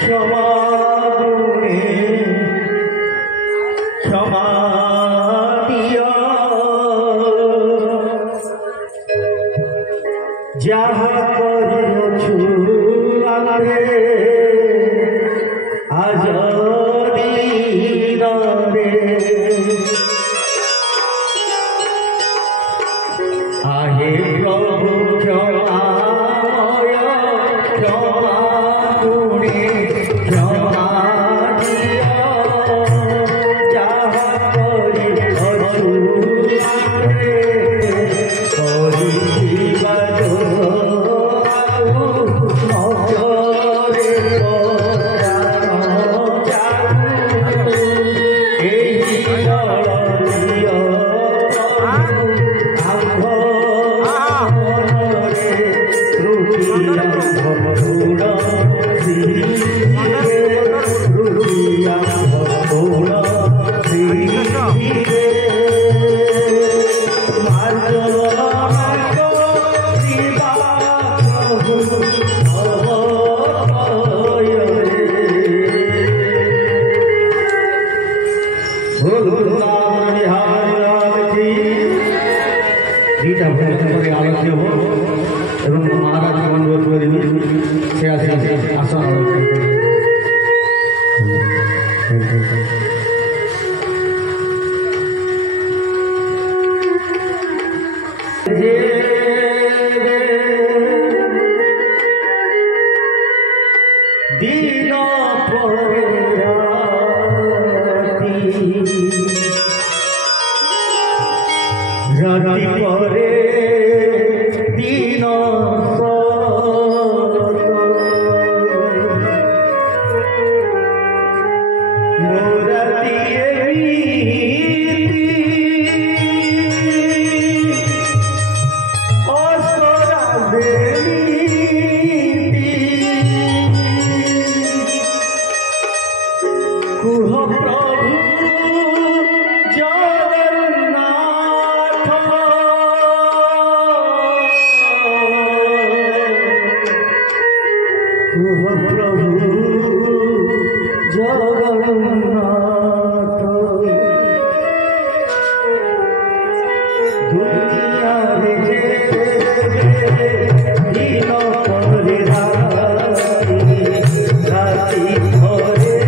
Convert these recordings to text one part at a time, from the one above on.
क्षमा क्षमा दिया जहाँ करियछु आगे आज आहे प्रभु क्षमामय क्षमा गुणे क्षमा दिया जहाँ करियछु आलोच्य हो महाराज अनुरोध करी से आसन दीन राति परे दिन कुह प्रभु जगन्नाथ कुह प्रभु जगन्नाथ दुनिया दिन परे राति परे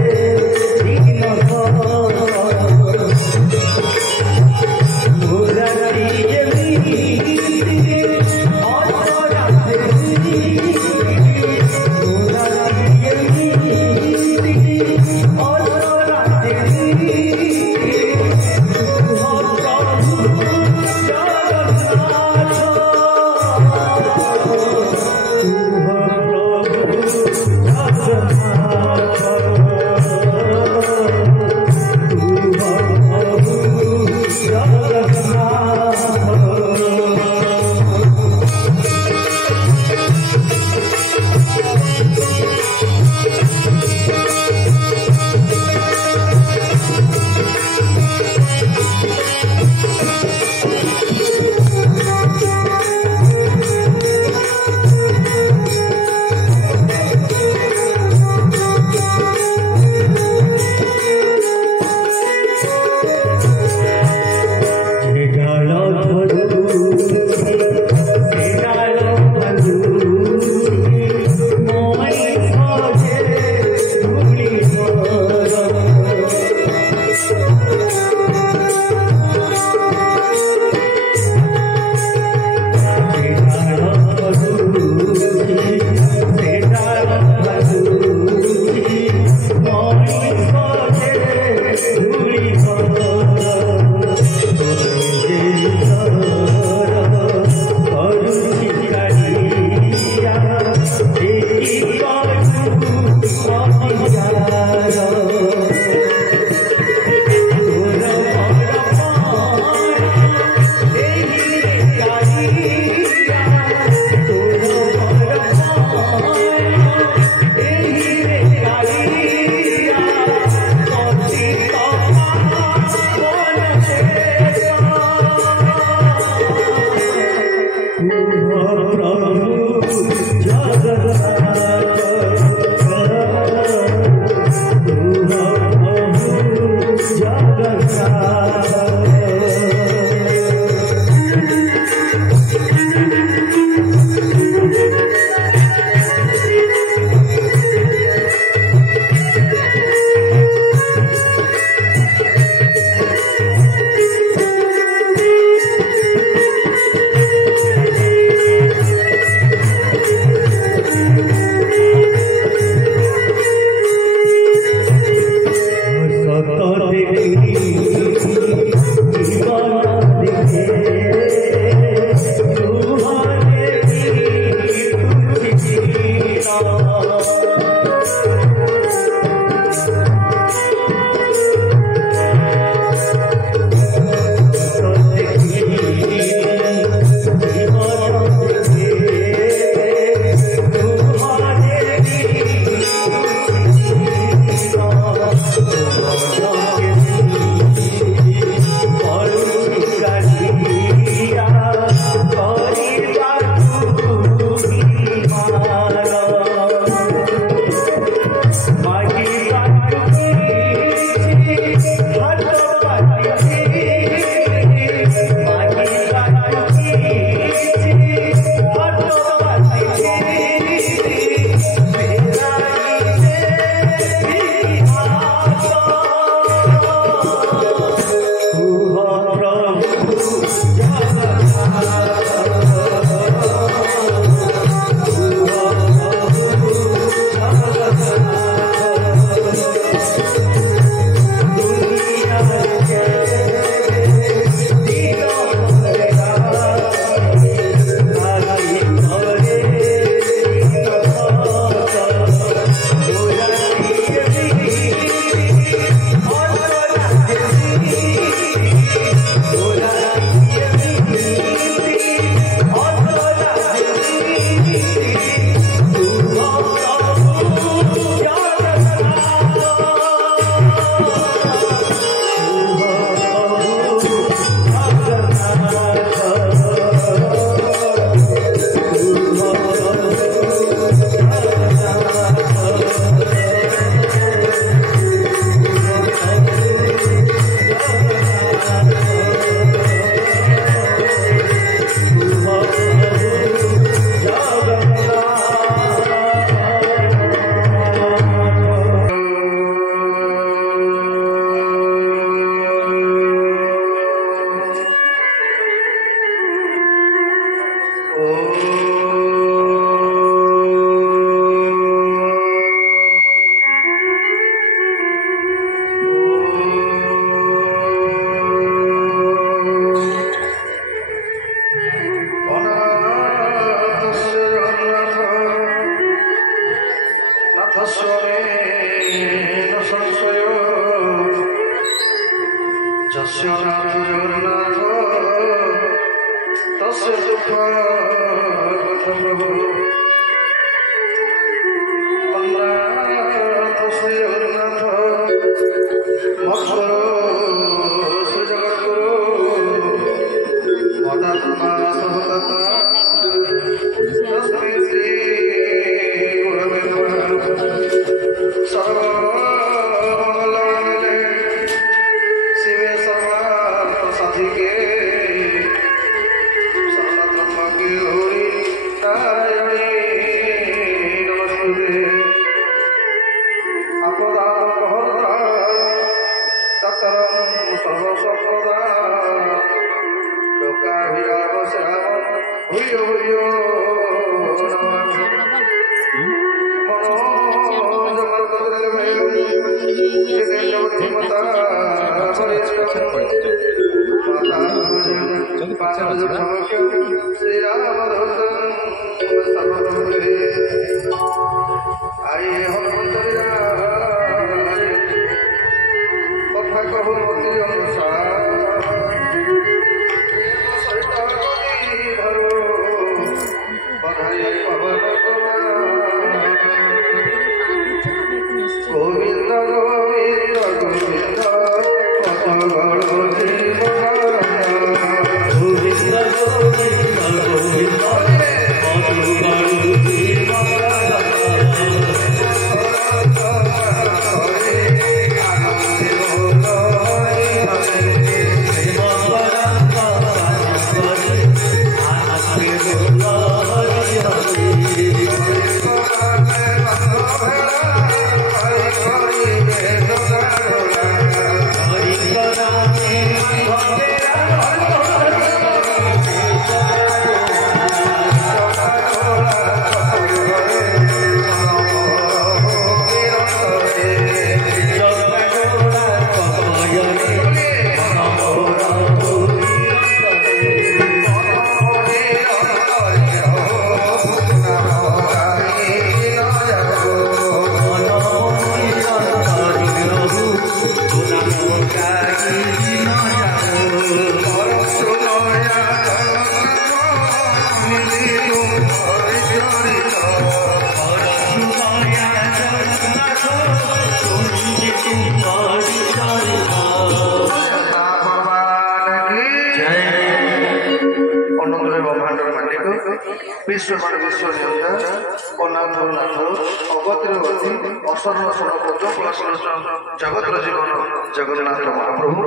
जगतर जीवन जगन्नाथ महाप्रभु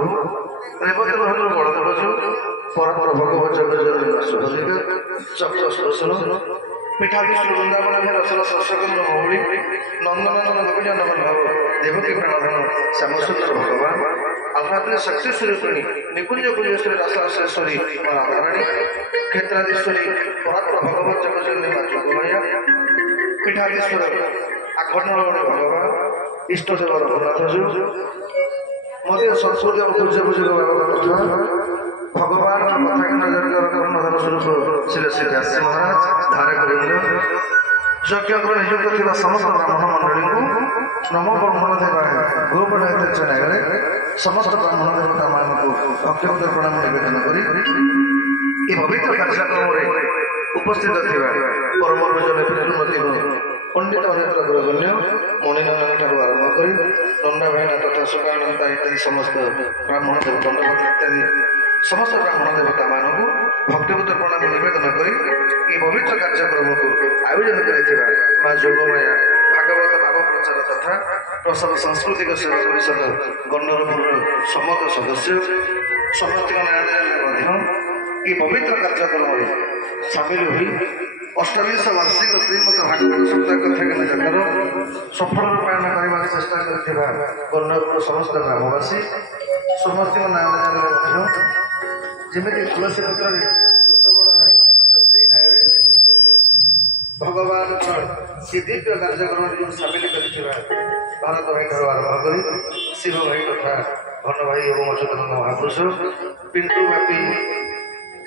रेवती बलदेव परम भगवत जगत पीठाधीश वृंदावन रचना सरस्वती मौली नंदनंदन नवीन देवकी प्रणधन श्यामसुंदर भगवान आध्यात्मिक शक्ति स्वरूपिणी निकुंज कुंजेश्वरी रासाश्वरी राधाराणी क्षेत्राधीश्वरी परात्पर भगवत जगजननी माँ जोगमया पीठाधीश्वर आखंड भगवान इष्टदेव रघुनाथजी मध्य संस्कृति और पूज्य पूज्य भगवान कथा स्वरूप श्री श्री व्यास महाराज धारक यज्ञ नियुक्त थी समस्त ब्राह्मण मंडली को नमो ब्रह्मण देवा गोपनाथ चेन्नई समस्त ब्राह्मण देवता मान को भक्तिमत प्रणाम निवेदन कर पवित्र कार्यक्रम उपस्थित थी परम पूजन पितृमती पंडित अनेत्र अग्रगण्य मणिनंदन ठार आरंभ कर नंदा भाईना तथा सुखानंदा इत्यादि समस्त ब्राह्मण देव दंडवत इत्यादि समस्त ब्राह्मण देवता मानव भक्तिमत प्रणाम निवेदन कर पवित्र कार्यक्रम को आयोजन कर माँ जोगमया भागवत भाव प्रचार तथा प्रसाद सांस्कृतिक सेवा परिषद गंडरपुर समस्त सदस्य समस्त न्यायालय पवित्र कार्यक्रम सामिल हुई अष्टादश वार्षिक श्रीमद भागवत सप्ताह कथा जगार सफल रूपायन करने चेष्टा कर समस्त ग्रामवासी समस्त न्यायालय जमी तुलसी पत्र छोट बड़ भगवान से दिव्य कार्यक्रम जो सामिल कर भारत भाई ठार आरंभ कर शिव भाई तथा घन भाई एवं अच्युतानंद महापुरुष पिंटू बापी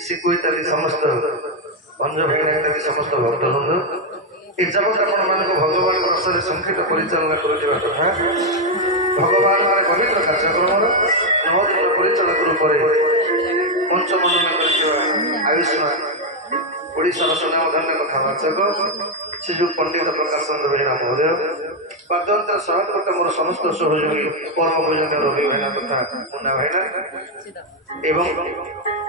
सिकु इत्यादि समस्त भंज भाईना इत्यादि समस्त भक्तवृंद एजावत आपण भगवान रसर संकेत परिचालना करुवा तथा भगवान पवित्र कार्यक्रम 9 दिन परिचालक रूप मंच मनोनयन आयुष्मान ओडार सुनामधन्य कथावाचक श्रीजुक्त पंडित प्रकाश चंद्र बेहरा महोदय पादंतर सहकर्ता मोर समस्त सहयोगी परम पूजनीय रवि भाईना तथा मुन्ना भाईना एवं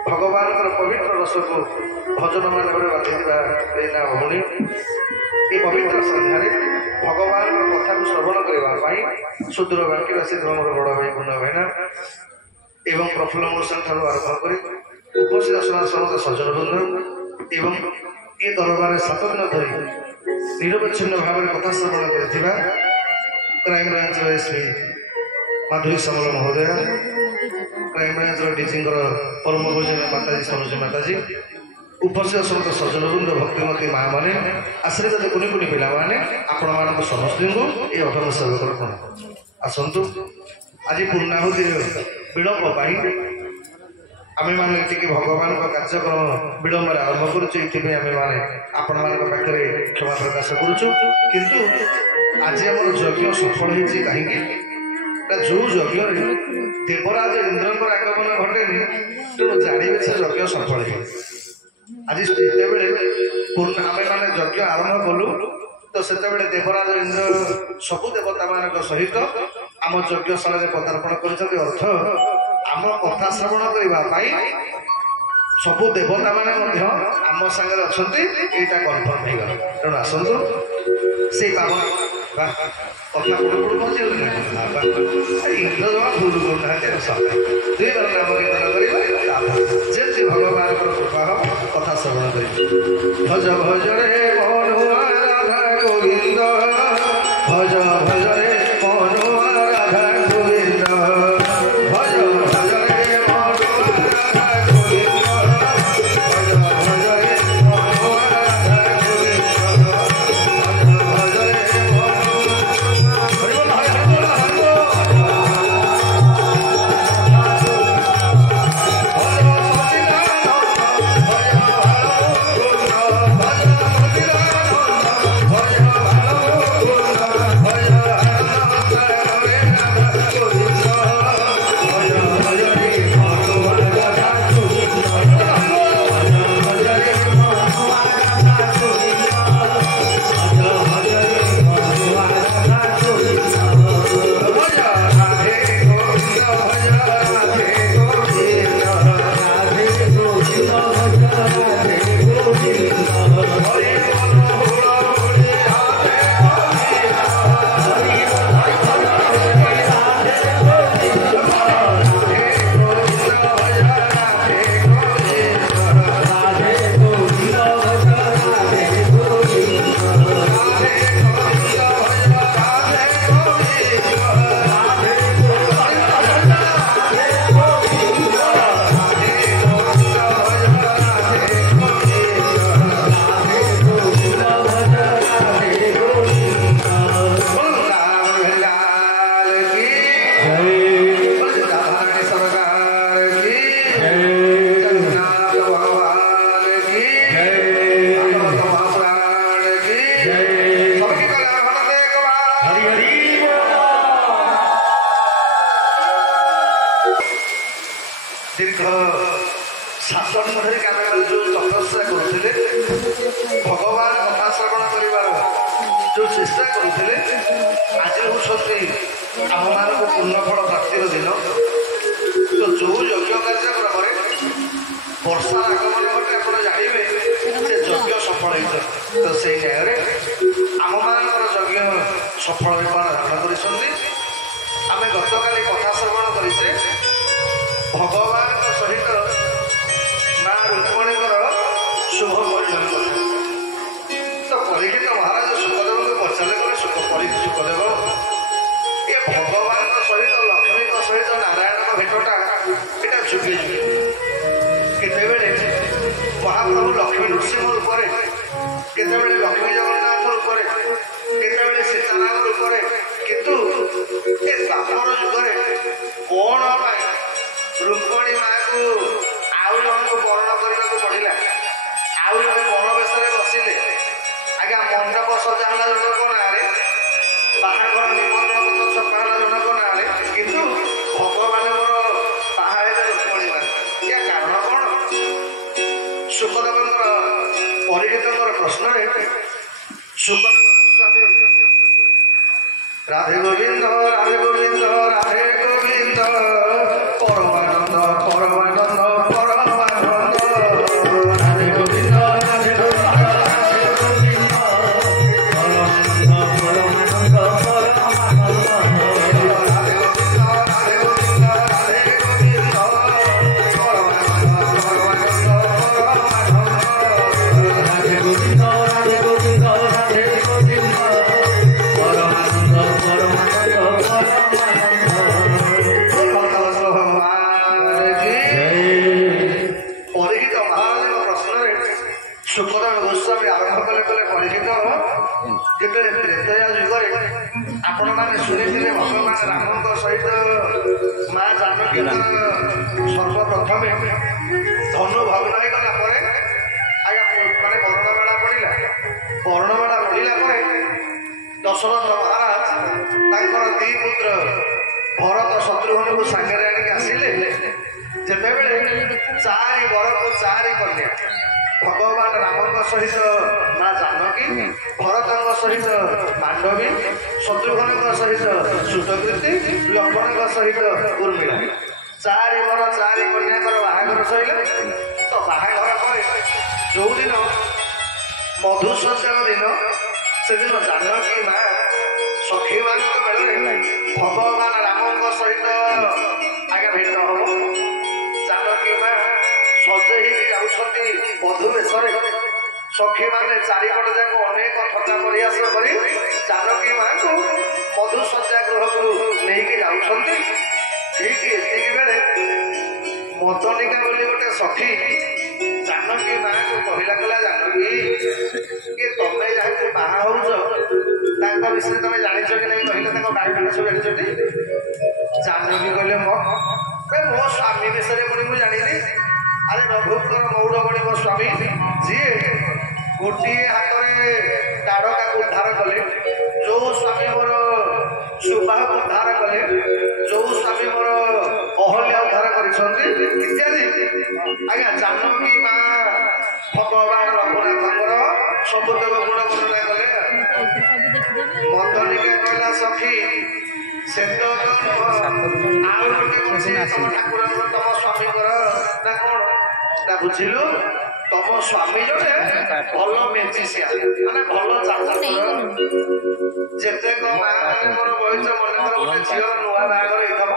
भगवान पवित्र रस को भजन मान बांधि भौणी ये पवित्र संध्यार भगवान कथा को श्रवण करने सुदूर बांकीवासी मोर बड़ भाई मुन्ना भाईना एवं प्रफुल्ल मोर्शन ठार आरंभ कर उपस्थित समस्त सज्जन बृंद एवं ये दरबार 7 दिन धरी निरवच्छिन्न भाव में कथा श्रवण कर क्राइम ब्रांच एसपी माधुरी समल महोदय क्राइम ब्रांच डीजी परम पूजन माताजी सरोज माताजी उपस्थित समस्त सज्जन बृंद भक्तिमती माँ मैंने आशीर्वाद कुनि कुनि पिला मैंने आपण मान समस्त ये अधर्म सेवक प्रणाम आसतु आज पूर्णाहुति विलंब आमे माने टिके भगवान को कार्यक्रम विलंब आरंभ करुଛୁ ଏଥିପାଇଁ ଆମେ ମାନେ ଆପଣମାନଙ୍କ ପାଖରେ କ୍ଷମା ପ୍ରକାଶ କରୁଛୁ କିନ୍ତୁ ଆଜି ଆମର ଯଜ୍ଞ ସଫଳ ହେଇଛି କାହିଁକି ନା ଯୋଉ ଯଜ୍ଞରେ ଦେବରାଜ ଇନ୍ଦ୍ରଙ୍କର ଆଗମନ ଘଟେନି ତେଣୁ ଜାଣିବେ ସେ ଯଜ୍ଞ ସଫଳ ହେଇଛି ଆଜି ଯେତେବେଳେ ଆମେ ମାନେ ଯଜ୍ଞ ଆରମ୍ଭ କଲୁ ତ ସେତେବେଳେ ଦେବରାଜ ଇନ୍ଦ୍ର ସବୁ ଦେବତାମାନଙ୍କ ସହିତ ଆମ ଯଜ୍ଞଶାଳାରେ ପଦାର୍ପଣ କରିଛନ୍ତି ଅର୍ଥ ଆମ କଥା ଶ୍ରବଣ କରିବା ପାଇଁ ସବୁ ଦେବତା ମାନେ ମଧ୍ୟ ଆମ ସାଙ୍ଗରେ ଅଛନ୍ତି ଏଇଟା କନଫର୍ମ ହେଇଗଲା ତେଣୁ ଆସନ୍ତୁ ସେଇ ବାବା କଥା ପୂର୍ବରୁ ପହଞ୍ଚି ଇନ୍ଦ୍ର ଜମା ଭୁଲ କରୁନାହାନ୍ତି ଦୁଇ ବାର ନାମ କୀର୍ତ୍ତନ କରିବା ଯେମିତି ଭଗବାନଙ୍କର କୃପା ହବ କଥା ଶ୍ରବଣ କରିବେ ଭଜ ଭଜରେ ମନୁଆ ରାଧା ଗୋବିନ୍ଦ ଭଜ ଭଜରେ ମନୁଆ ରାଧା ଗୋବିନ୍ଦ ଭଜ ଭଜରେ ମନୁଆ ରାଧା ଗୋବିନ୍ଦ ଭଜ ଭଜରେ ମନୁଆ ରାଧା ଗୋବିନ୍ଦ ଭଜ दीर्घ 7 दिन धरिक आम जो तपस्या करुले भगवान कथा श्रवण कर जो चेष्टा करुले आज हूँ आम मान पूर्ण फल प्राप्तिर दिन तो जो यज्ञ कार्यक्रम वर्षा आगमन घटे आप जानवे से यज्ञ सफल हो तो से न्याय आम मान यज्ञ सफल धारण कर गत काली कथा श्रवण करे भगवान सहित माँ रुक्मणीकर शुभ परिणाम तो परीक्षित महाराज सुखदेव को पचारे सुखदेव ये भगवान सहित लक्ष्मी सहित नारायण भेटटा यहाँ चुके केते महाप्रभु लक्ष्मी नृसिंह रूप केते लक्ष्मी जगन्नाथ रूप केते सीताराम रूप किंतु ए द्वापर युगरे कौन रुक्मणी माँ को आउ जन को वर्ण करने को पड़ा आउ जन बनवेश बसिले आज्ञा मंडप सजा जनक ना बाहाघर निमंत्रण पत्र छपा जनक ना किंतु भगवान बाहा रुक्मणी माँ या कारण कौन सुखदेव परीक्षित प्रश्न सुखदेव गोस्वामी राधे गोविंद राधे गोविंद राधे गोविंद परमानंद परमानंद परमानंद राधे गोविंद राधे गोविंद राधे गोविंद परमानंद परमानंद परमानंद राधे गोविंद राधे गोविंद राधे गोविंद परमानंद परमानंद परमानंद राधे गोविंद राधे गोविंद राधे गोविंद सुखदेव गोस्वामी आरंभ कले परीक्षित जो त्रेतया युग ଆପଣମାନେ ଶୁଣିଥିଲେ ଭଗବାନ ରାମଙ୍କ ସହିତ ମା ଜାନକୀ ସର୍ବପ୍ରଥମେ ଧନୁ ଭଗ୍ନ ହେଇଗଲା ପରେ ଆଜ୍ଞା ମାନେ ବର୍ଣ୍ଣମାଳା ପଡ଼ିଲା। ବର୍ଣ୍ଣମାଳା ପଡ଼ିଲା ପରେ ଦଶରଥ ମହାରାଜ ତାଙ୍କର ଦି ପୁତ୍ର ଭରତ ଶତ୍ରୁଘ୍ନକୁ ସାଙ୍ଗରେ ଆଣିକି ଆସିଲେ। ଯେତେବେଳେ ଚାରି ବରକୁ ଚାରି କନ୍ୟା ଭଗବାନ ରାମଙ୍କ ସହିତ ମା ଜାନକୀ, ଭରତଙ୍କ ସହିତ ମାଣ୍ଡବୀ, ଶତ୍ରୁଘ୍ନଙ୍କ ସହିତ ସୁତକୀର୍ତ୍ତି, ଲକ୍ଷ୍ମଣଙ୍କ ସହିତ ଉର୍ମିଳା, ଚାରି ବର ଚାରି କନ୍ୟାଙ୍କର ବାହାଘର ସରିଲା। ତ ବାହାଘର ପରେ ଯୋଉଦିନ ମଧୁସୂଦନ ଦିନ ସେଦିନ ଜାନକୀ ମା ସଖୀମାନଙ୍କ ବେଳରେ ଭଗବାନ ରାମଙ୍କ ସହିତ ଆଜ୍ଞା ଭେଟ ହବ। ଜାନକୀ ମା ସଜେଇ ହେଇକି ଯାଉଛନ୍ତି ବଧୂ ବେଶରେ। ସଖୀମାନେ ଚାରିପଟ ଯାକ ଅନେକ ଥଟ୍ଟା ପରିହାସ କରି ଜାନକୀ ମାଙ୍କୁ ମଧୁଶଯ୍ୟା ଗୃହକୁ ନେଇକି ଯାଉଛନ୍ତି। ଠିକ ଏତିକି ବେଳେ ମଦନିକା ବୋଲି ଗୋଟେ ସଖୀ ଜାନକୀ ମାଙ୍କୁ କହିଲା କହିଲା ଜାନକୀ କି ତମେ ଯାହାକୁ ବାହା ହଉଛ ତାଙ୍କ ବିଷୟରେ ତମେ ଜାଣିଛ କି ନାହିଁ କହିଲେ ତାଙ୍କ ବାୟୁଟା ସବୁ ଜାଣିଛଟି? ଜାନକୀ କହିଲେ ମୋ ସ୍ୱାମୀ ବିଷୟରେ ପୁଣି ମୁଁ ଜାଣିନି। ଆରେ ରଘୁକୁଳର ମଉଡ଼ମଣି ମୋ ସ୍ୱାମୀ, ଯିଏ ଗୋଟିଏ ହାତରେ ତାଡ଼କାକୁ ଉଦ୍ଧାର କଲେ, ଯୋଉ ସ୍ୱାମୀ ମୋର ସୁବାହକୁ ଉଦ୍ଧାର କଲେ, ଯୋଉ ସ୍ୱାମୀ ମୋର ଅହଲ୍ୟା ଉଦ୍ଧାର କରିଛନ୍ତି ଇତ୍ୟାଦି। ଆଜ୍ଞା ଜାନକୀ ମା ଭଗବାନ ରଘୁନାଥଙ୍କର ସବୁତକ ଗୁଣ ବର୍ଣ୍ଣନା କଲେ। ମଦନିକା କହିଲା ସଖୀ ସେ ତ ଆଉ ଗୋଟେ ଅଛି ତମ ଠାକୁରଙ୍କର ତମ ସ୍ୱାମୀଙ୍କର ନା କଣ ନା ବୁଝିଲୁ? ତମ ସ୍ୱାମୀ ଜଣେ ଭଲ ମେଜିସିଆନ, ମାନେ ଭଲ ଚାଲାକ। ଯେତେକ ମା ମାନେ ମୋର ବୟସ ମନେକର ଗୋଟେ ଝିଅ ନୂଆ ବାହାଘର ହେଇଥିବ,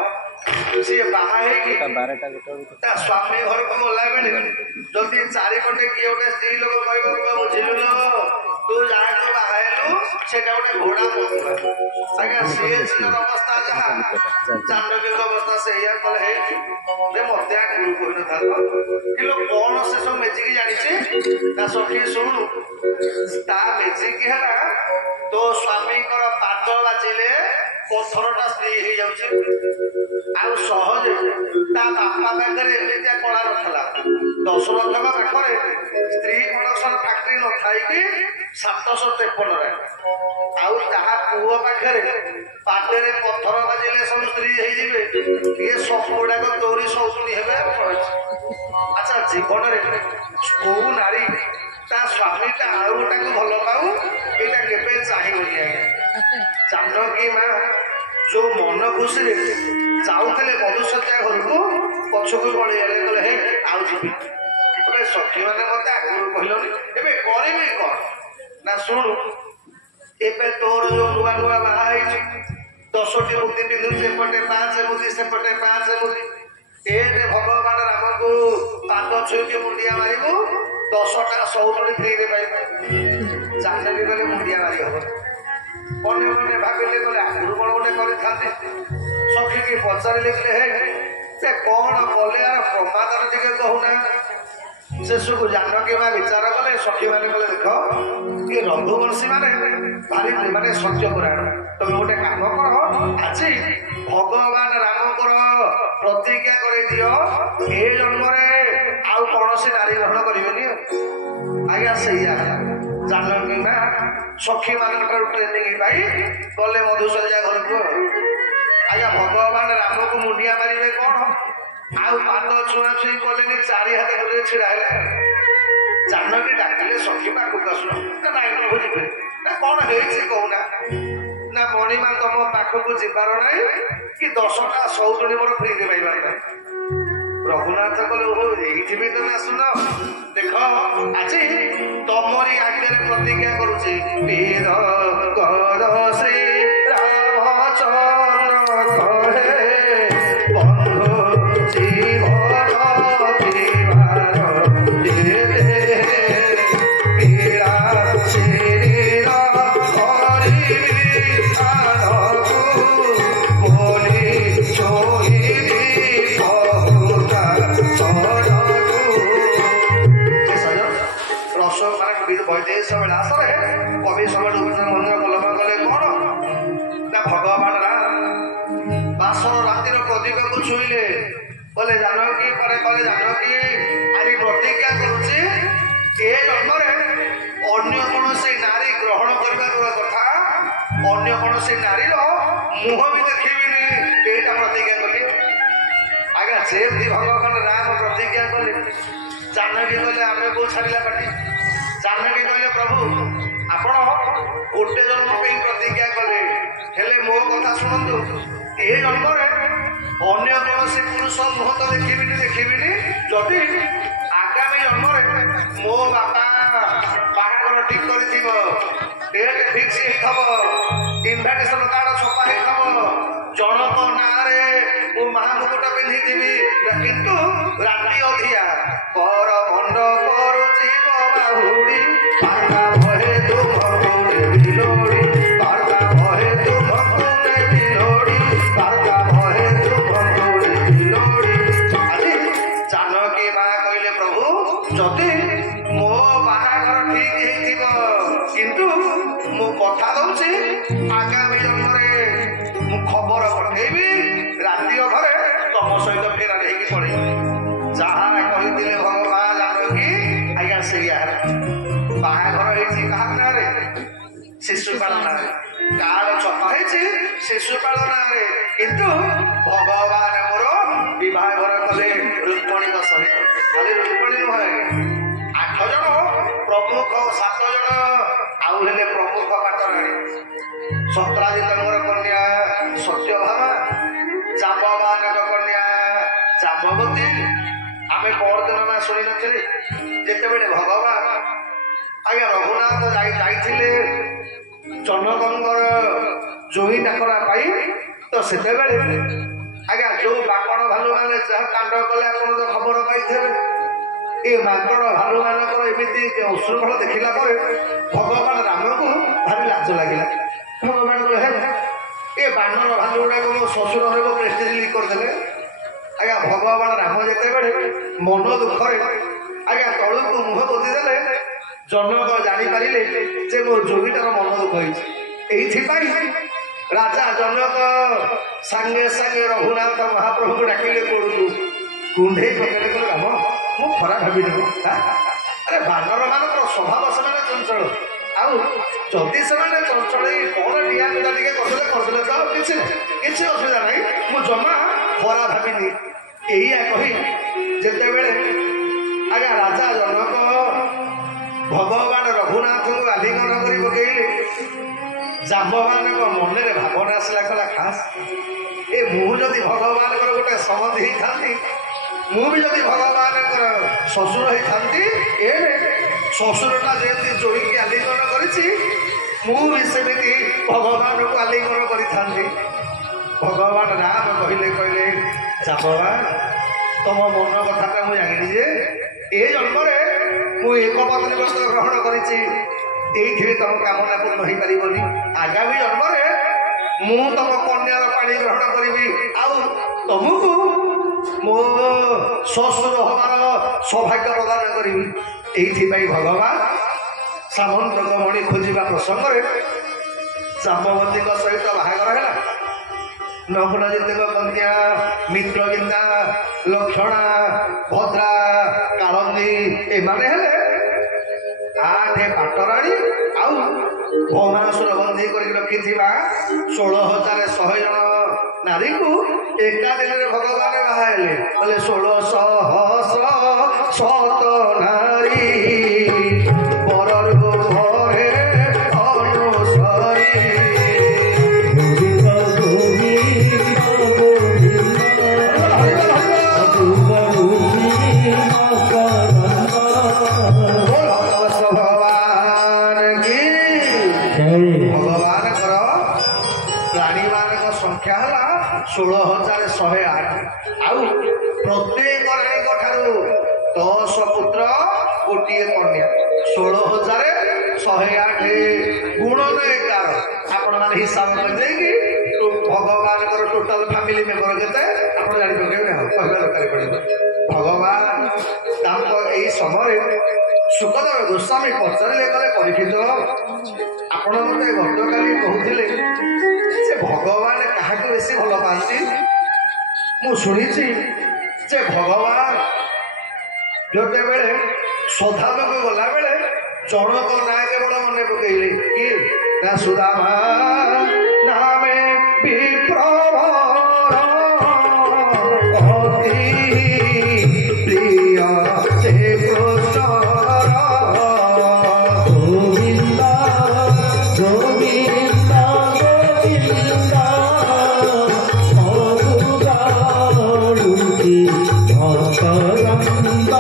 ସିଏ ବାହା ହେଇକି ତା ସ୍ୱାମୀ ଘରକୁ ଗଲା ବେଳେ ଯଦି ଚାରିପଟେ କିଏ ଗୋଟେ ସ୍ତ୍ରୀ ଲୋକ କହିବ ବୁଝିଲୁ ତୁ ଯାହାକୁ ବାହା ହେଲୁ ସେଟା ଗୋଟେ ଘୋଡା ପୋଷିବା। ଆଜ୍ଞା ସିଏ ଝିଅର ଅବସ୍ଥା ଯାହା ଜାନକୀଙ୍କ ଅବସ୍ଥା ସେଇଆ କଲେ ହେଇଛି। ମତେ ଆଗରୁ କହିନଥାନ୍ତ କିନ୍ତୁ କଣ ସେ ସବୁ ମେଜିକି ଜାଣିଛି ତା ସଖୀ ଶୁଣୁ। ତା ମେଜିକି ହେଲା ତୋ ସ୍ୱାମୀଙ୍କର ପାଦ ବାଜିଲେ ପଥରଟା ସ୍ତ୍ରୀ ହେଇଯାଉଛି। ଆଉ ସହଜେ ତା ବାପା ପାଖରେ ଏମିତିଆ କଳା ନଥିଲା। ଦଶରଥଙ୍କ ପାଖରେ ସ୍ତ୍ରୀ ପ୍ରଡକ୍ସନ ଫ୍ୟାକ୍ଟ୍ରି ନଥାଇକି 753 ଆଉ ତାହା ପୁଅ ପାଖରେ ପାଦରେ ପଥର ବାଜିଲେ ସବୁ ସ୍ତ୍ରୀ ହେଇଯିବେ। ଇଏ ସବୁ ଗୁଡାକ ତୋରି ସୌତୁଣୀ ହେବେ। ଆଚ୍ଛା ଜୀବନରେ କୋଉ ନାରୀ ତା ସ୍ୱାମୀଟା ଆଉ ଗୋଟାକୁ ଭଲ ପାଉ ଏଇଟା କେବେ ଚାହିଁବନି। ଆଜ୍ଞା ଜାନକୀ ମା ଯୋଉ ମନ ଖୁସିରେ ଯାଉଥିଲେ ମଧୁଶଯ୍ୟା ଘରକୁ ପଛକୁ ପଳେଇଗଲେ, କହିଲେ ହେ ଆଉ ଯିବି। ଏବେ ସଖୀ ମାନେ ମତେ ଆଗରୁ କହିଲନି ଏବେ କରିବି କଣ ନା ଶୁଣୁ ଏବେ ତୋର ଯୋଉ ନୂଆ ନୂଆ ବାହା ହେଇଛି 10ଟି ମୁଦି ପିନ୍ଧୁଛି, ଏପଟେ 5 ମୁଦି ସେପଟେ 5 ମୁଦି। ଏରେ ଭଗବାନ ରାମଙ୍କୁ ପାଦ ଛୁଇଁକି ମୁଣ୍ଡିଆ ମାରିବୁ 10ଟା ସୌତୁଣୀ ଫ୍ରିରେ ପାଇବୁ। ଜାନକୀ କହିଲେ ମୁଣ୍ଡିଆ ମାରି ହବ। ମନେ ମନେ ଭାବିଲେ କହିଲେ ଆଗରୁ କଣ ଗୋଟେ କରିଥାନ୍ତି। ସଖୀକି ପଚାରିଲେ ହେ ସେ କଣ କଲେ ଆର ପ୍ରମାଦର ଟିକେ କହୁନା। ଶେଷକୁ ଜାନକୀ ମା ବିଚାର କଲେ। ସଖୀ ମାନେ କଲେ ଦେଖ ଏ ରଘୁବଂଶୀ ମାନେ ଭାରି ମାନେ ସତ୍ୟ ପୁରାଣ। ତମେ ଗୋଟେ କାମ କର, ଆଜି ଭଗବାନ ରାମଙ୍କର ପ୍ରତିଜ୍ଞା କରିଦିଅ ଏ ଜନ୍ମରେ ଆଉ କୌଣସି ନାରୀ ଗ୍ରହଣ କରିବେନି। ଆଜ୍ଞା ସେଇଆ ଜାନକୀ ମା ସଖୀ ମାନଙ୍କର ଟ୍ରେନିଂ ପାଇ ଗଲେ ମଧୁଶଯ୍ୟା ଘରକୁ। ଆଜ୍ଞା ଭଗବାନ ରାମକୁ ମୁଣ୍ଡିଆ ମାରିବେ କଣ ଆଉ ପାଦ ଛୁଆଁ ଛୁଇଁ କଲେନି, 4 ହାତ ଦୂରରେ ଛିଡା ହେଲେ। ଜାନକୀ ଡାକିଲେ ସଖୀ ପାଖକୁ ଆସୁନ। ନାଇଁ ପ୍ରଭୁ ଯିବେ। ନା କଣ ହେଇଛି କହୁନା। ନା ମଣିମା ତମ ପାଖକୁ ଯିବାର ନାହିଁ କି 10ଟା ସୌତୁଣୀ ମୋର ଫ୍ରିରେ ପାଇବାର ନାହିଁ। ରଘୁନାଥ କହିଲେ ଓହୋ ଏଇଥିପାଇଁ ତମେ ଆସୁନ। ଦେଖ ଆଜି ତମରି ଆଗରେ ପ୍ରତିଜ୍ଞା କରୁଛି ବୀର କର ଶ୍ରୀ ରାମଚନ୍ଦ୍ର କହେ ବନ୍ଧୁ ଜୀବନ ଜୀବାର ପୀଡ଼ା ଶରୀର କରିବି ଆନକୁ ବୋଲି ଛୋଇବି ବହୁତା ସଡ଼କୁ। ରସ ମାନେ ବୈଦେଶ ବିଳାସରେ କବି ସବ ମନ୍ଦିର କଲମ ଏ ଜନ୍ମରେ ଅନ୍ୟ କୌଣସି ନାରୀ ଗ୍ରହଣ କରିବା କଥା, ଅନ୍ୟ କୌଣସି ନାରୀର ମୁହଁ ବି ଦେଖିବିନି, ଏଇଟା ପ୍ରତିଜ୍ଞା କଲି। ଆଜ୍ଞା ଯେମିତି ଭଗବାନ ରାମ ପ୍ରତିଜ୍ଞା କଲେ, ଜାନକୀ କହିଲେ ଆମେ କୋଉ ଛାଡ଼ିଲା ପାଟି। ଜାନକୀ କହିଲେ ପ୍ରଭୁ ଆପଣ ଗୋଟେ ଜନ୍ମ ପାଇଁ ପ୍ରତିଜ୍ଞା କଲେ, ହେଲେ ମୋ କଥା ଶୁଣନ୍ତୁ, ଏ ଜନ୍ମରେ ଅନ୍ୟ କୌଣସି ପୁରୁଷ ମୁହଁ ତ ଦେଖିବିନି, ଯଦି ଆଗାମୀ ଜନ୍ମରେ ମୋ ବାପା ବାହାଘର ଠିକ କରିଥିବ, ଡେଟ୍ ଫିକ୍ସ ହେଇଥିବ, ଇନଭାଇଟେସନ କାର୍ଡ ଛପା ହେଇଥିବ, ଜଣକ ନାଁରେ ମୁଁ ମହାମୁକୁଟ ପିନ୍ଧିଥିବି, କିନ୍ତୁ ରାତି ଅଧିଆ ପର ଭଣ୍ଡ କରୁଛି ବାହୁଡ଼ି ପାର୍କା ବହେ ତୁମ କୋରେ ବିଲୋଡ଼ି, ପାର୍କା ବହେ ତୁମ କୋରେ ବିଲୋଡ଼ି, ପାର୍କା ବହେ ତୁମ କୋରେ ବିଲୋଡ଼ି। ଆଜି ଜାନକୀ ମା କହିଲେ ପ୍ରଭୁ ଯଦି ମୋ ବାହାଘର ଠିକ ହେଇଥିବ, କିନ୍ତୁ ମୁଁ କଥା ଦଉଛି ଆଗାମୀ ଜନ୍ମରେ ମୁଁ ଖବର ପଠେଇବି, ରାତି ଅଧରେ ତମ ସହିତ ଫେରାରେ ହେଇକି ପଳେଇବି। ଯାହା କହିଥିଲେ ଭଗବାନ ଜାନକୀ ଆଜ୍ଞା ସେଇଆ ବାହାଘର ହେଇଛି କାହା ନାଁରେ? ଶିଶୁପାଳ ନାଁରେ। କାର୍ଡ ଛପା ହେଇଛି ଶିଶୁପାଳ ନାଁରେ, କିନ୍ତୁ ଭଗବାନ ମୋର ବିବାହଘର କଲେ ରୁକ୍ମଣୀଙ୍କ ସହିତ। ଖାଲି ରୁକ୍ମଣୀ ନୁହେଁ, 8 ଜଣ ପ୍ରମୁଖ, 7 ଜଣ ଆଉ ହେଲେ ପ୍ରମୁଖ ପାଟରାଣୀ। ସତ୍ରାଜିତଙ୍କର କନ୍ୟା ସତ୍ୟଭାମା, ଜାମ୍ବବାନଙ୍କ କନ୍ୟା ଜାମ୍ବବତୀ। ଆମେ ପରଦିନ ନା ଶୁଣି ନଥିଲେ ଯେତେବେଳେ ଭଗବାନ ଆଜ୍ଞା ରଘୁନାଥ ଯାଇଥିଲେ ଜନକଙ୍କର ଜୋଇ ଡାକରା ପାଇ, ତ ସେତେବେଳେ ଆଜ୍ଞା ଯୋଉ ମାଙ୍କଡ ଭାଲୁ ମାନେ ଯାହା କାଣ୍ଡ କଲେ ଆପଣ ତ ଖବର ପାଇଥିବେ। ଏ ମାଙ୍କଡ ଭାଲୁ ମାନଙ୍କର ଏମିତି ଅଶୃଙ୍ଖଳ ଦେଖିଲା ପରେ ଭଗବାନ ରାମଙ୍କୁ ଭାରି ଲାଜ ଲାଗିଲା। ଭଗବାନ କହିଲେ ଏ ବାନର ଭାଲୁ ଗୁଡାକ ମୋ ଶ୍ୱଶୁର ହେବ ପ୍ରେଷ୍ଟିଜ ଲିକ୍ କରିଦେଲେ। ଆଜ୍ଞା ଭଗବାନ ରାମ ଯେତେବେଳେ ମନ ଦୁଃଖରେ ଆଜ୍ଞା ତଳକୁ ମୁହଁ ପୋତିଦେଲେ, ଜନକ ଜାଣିପାରିଲେ ଯେ ମୋ ଜୋଇଟାର ମନ ଦୁଃଖ ହେଇଛି। ଏଇଥିପାଇଁ ରାଜା ଜନକ ସାଙ୍ଗେ ସାଙ୍ଗେ ରଘୁନାଥ ମହାପ୍ରଭୁଙ୍କୁ ଡାକିଲେ କୋଳକୁ, କୁଣ୍ଢେଇ ପକେଇଲେ, କହିଲେ ରାମ ମୁଁ ଖରାପ ଭାବିନି। ଆରେ ବାନର ମାନଙ୍କର ସ୍ୱଭାବ ସେମାନେ ଚଞ୍ଚଳ, ଆଉ ଯଦି ସେମାନେ ଚଞ୍ଚଳ କଣ ନିଆଁ ପିଟା ଟିକେ କରିଦେଲେ ତ ଆଉ କିଛି ନାହିଁ, କିଛି ଅସୁବିଧା ନାହିଁ, ମୁଁ ଜମା ଖରାପ ଭାବିନି। ଏଇଆ କହି ଯେତେବେଳେ ଆଜ୍ଞା ରାଜା ଜନକ ଭଗବାନ ରଘୁନାଥଙ୍କୁ ଆଲିଙ୍ଗନ କରି ପକେଇଲେ, ଜାମ୍ବବାନଙ୍କ ମନରେ ଭାବନା ଆସିଲା, କଲା ଖାସ୍ ଏ ମୁଁ ଯଦି ଭଗବାନଙ୍କର ଗୋଟେ ସମ୍ବନ୍ଧୀ ହେଇଥାନ୍ତି, ମୁଁ ବି ଯଦି ଭଗବାନଙ୍କର ଶ୍ୱଶୁର ହେଇଥାନ୍ତି, ଏ ଶ୍ୱଶୁରଟା ଯେମିତି ଜୋଇକି ଆଲିଙ୍ଗନ କରିଛି, ମୁଁ ବି ସେମିତି ଭଗବାନଙ୍କୁ ଆଲିଙ୍ଗନ କରିଥାନ୍ତି। ଭଗବାନ ରାମ କହିଲେ ଜାମ୍ବବାନ ତମ ମନ କଥାଟା ମୁଁ ଜାଣିଲି ଯେ ଏ ଜନ୍ମରେ ମୁଁ ଏକ ପତ୍ନୀ ବ୍ରତ ଗ୍ରହଣ କରିଛି, ଏଇଥିରେ ତମ କାମନା ପୂର୍ଣ୍ଣ ହେଇପାରିବନି। ଆଗାମୀ ଜନ୍ମରେ ମୁଁ ତମ କନ୍ୟାର ପାଣି ଗ୍ରହଣ କରିବି, ଆଉ ତମକୁ ମୋ ଶ୍ୱଶୁର ହବାର ସୌଭାଗ୍ୟ ପ୍ରଦାନ କରିବି। ଏଇଥିପାଇଁ ଭଗବାନ ସାମନ୍ତକ ମଣି ଖୋଜିବା ପ୍ରସଙ୍ଗରେ ଜାମ୍ବବତୀଙ୍କ ସହିତ ବାହାଘର ହେଲା। ନକୁଳଜିତଙ୍କ କନ୍ୟା ମିତ୍ରଜିତା, ଲକ୍ଷଣା, ଭଦ୍ରା, କାଳନ୍ଦୀ ଏମାନେ ହେଲେ 8 ପାଟରାଣୀ, ଆଉ ଭୌମାସୁର ବନ୍ଦୀ କରିକି ରଖିଥିବା 16,100 ଜଣ ନାରୀଙ୍କୁ ଏକା ଦିନରେ ଭଗବାନ ବାହା ହେଲେ। କହିଲେ 16,100 ନାରୀ ବରରୁ ଘରେ ଅନୁସରୀ। ଭଗବାନଙ୍କର ପ୍ରାଣୀ ମାନଙ୍କ ସଂଖ୍ୟା ହେଲା 16,108, ଆଉ ପ୍ରତ୍ୟେକ ରାଣୀଙ୍କ ଠାରୁ 10 ପୁତ୍ର ଗୋଟିଏ କନ୍ୟା। 16,108 ଗୁଣନ 11। ଆପଣ ମାନେ ହିସାବ କରିଦେଇକି ଭଗବାନଙ୍କର ଟୋଟାଲ ଫ୍ୟାମିଲି ମେମ୍ବର କେତେ ଆପଣ ଜାଣିପାରିବେ, କହିବା ଦରକାର ପଡ଼ିବ। ଭଗବାନ ତାଙ୍କ ଏଇ ସମୟରେ ସୁଖଦେବ ଗୋସ୍ୱାମୀ ପଚାରିଲେ, କଲେ ପରୀକ୍ଷିତ ଆପଣ ମତେ ଗତକାଲି କହୁଥିଲେ ଯେ ଭଗବାନ କାହାକୁ ବେଶୀ ଭଲ ପାଆନ୍ତି? ମୁଁ ଶୁଣିଛି ଯେ ଭଗବାନ ଯେତେବେଳେ ସ୍ୱଧାମକୁ ଗଲା ବେଳେ ଜଣକ ନାଁ କେବଳ ମନେ ପକେଇଲେ କି ନା ସୁଦାମା ନାମେ ବିପ୍ରଭର ଅତି ପ୍ରିୟ ସେ କୃଷ୍ଣର ଗୋବିନ୍ଦ ଗୋବିନ୍ଦ ଗୋବିନ୍ଦ ସବୁଗାଳୁଛି ଭକ୍ତରଙ୍ଗ।